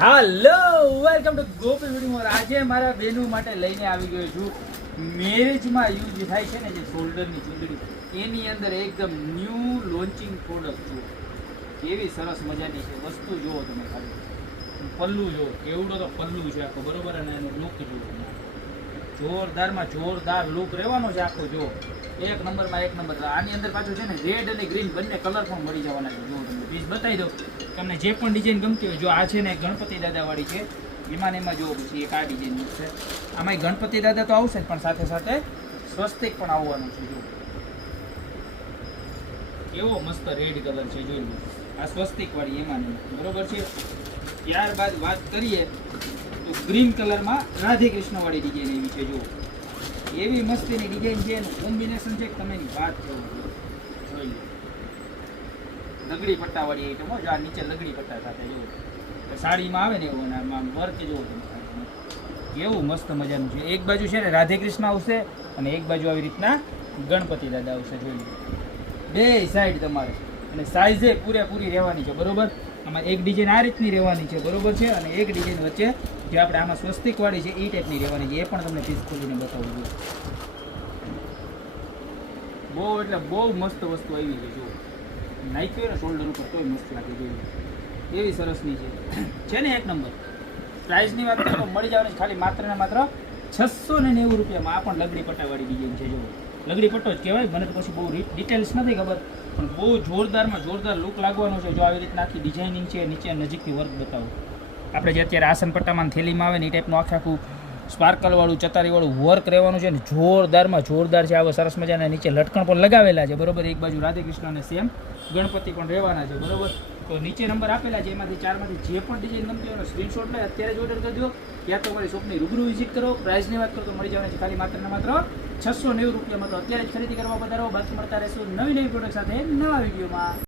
Hello welcome to Gopi video. આજે મારા બેનું માટે લઈને આવી ગયો છું. મેરેજમાં યુઝ થાય છે ને જે શોલ્ડરની ચૂંદડી, એની અંદર એકદમ ન્યૂ લોન્ચિંગ પ્રોડક્ટ જુઓ, કેવી સરસ મજાની છે વસ્તુ. જુઓ તમે ખાલી પલ્લું જુઓ, કેવડો તો પલ્લું છે આખો, બરોબર. અને એનો લુક જુઓ, જોરદારમાં જોરદાર લુક રહેવાનો છે આખો. જુઓ એક નંબરમાં એક નંબર. આની અંદર પાછું છે ને રેડ અને ગ્રીન બંને કલર પણ મળી જવાના છે. જુઓ તમે પીસ બતાવી દો તમને, જે પણ ડિઝાઇન ગમતી હોય. જો આ છે ને ગણપતિ દાદાવાળી છે, એમાં ને એમાં જુઓ. પછી એક આ ડિઝાઇન છે, આમાં ગણપતિ દાદા તો આવશે જ, પણ સાથે સાથે સ્વસ્તિક પણ આવવાનું છે. જો કેવો મસ્ત રેડ કલર છે, જોઈ લો. આ સ્વસ્તિક વાળી એમાં બરોબર છે. ત્યારબાદ વાત કરીએ તો ગ્રીન કલરમાં રાધે કૃષ્ણ વાળી ડિઝાઇન એવી છે. જુઓ એવી મસ્તીની ડિઝાઇન છે, એનું કોમ્બિનેશન છે તમે વાત કરો. જોઈ લો લગડી પટ્ટા વાળી આઈટમ હો. જો આ નીચે લગડી પટ્ટા સાથે જુઓ, સાડીમાં આવે ને એવું, અને આમાં વર્ક જુઓ તમે, કેવું મસ્ત મજાનું છે. એક બાજુ છે ને રાધે કૃષ્ણ આવશે અને એક બાજુ આવી રીતના ગણપતિ દાદા આવશે. જોઈ લો બે સાઈડ તમારે, અને સાઈઝે પૂરેપૂરી રહેવાની છે, બરોબર. આમાં એક ડિઝાઇન આ રીતની રહેવાની છે, બરોબર છે. અને એક ડિઝાઇન વચ્ચે જે આપણે આમાં સ્વસ્તિક વાળી છે એ ટાઈપની રહેવાની છે. એ પણ તમને પીસ ખોલીને બતાવું છું. બહુ એટલે બહુ મસ્ત વસ્તુ આવી છે. જુઓ નાખ્યું ને શોલ્ડર ઉપર તોય મસ્ત લાગે. જોઈએ એવી સરસની છે ને એક નંબર. પ્રાઇસની વાત કરીએ તો મળી જવાની ખાલી માત્ર ને માત્ર 690 રૂપિયામાં. આ પણ લગડી પટ્ટાવાળી ડિઝાઇન છે. જુઓ લગડી પટ્ટો જ કહેવાય, મને તો પછી બહુ ડિટેલ્સ નથી ખબર, પણ બહુ જોરદારમાં જોરદાર લુક લાગવાનો છે. જો આવી રીતના આખી ડિઝાઇનિંગ છે, નીચે નજીકથી વર્ક બતાવો. આપણે જે અત્યારે આસન પટ્ટામાં થેલીમાં આવે ને એ ટાઈપનું આખું સ્પાર્કલવાળું ચતારીવાળું વર્ક રહેવાનું છે, ને જોરદારમાં જોરદાર છે. આવા સરસ મજાના નીચે લટકણ પણ લગાવેલા છે, બરોબર. એક બાજુ રાધે કૃષ્ણ અને સેમ ગણપતિ પણ રહેવાના છે, બરોબર. તો નીચે નંબર આપેલા છે, એમાંથી ચારમાંથી જે પણ ડિઝાઇન ગમતી હોય એનો સ્ક્રીનશોટ લઈ અત્યારે જ ઓર્ડર કરજો. યા તો અમારી શોપની રૂબરૂ વિઝિટ કરો. પ્રાઇસની વાત કરો તો મળી જવાની છે ખાલી માત્ર ને માત્ર 690 રૂપિયામાં. તો અત્યારે જ ખરીદી કરવા વધારો. બાકી મળતા રહેશું નવી પ્રોડક્ટ સાથે નવા વિડીયોમાં.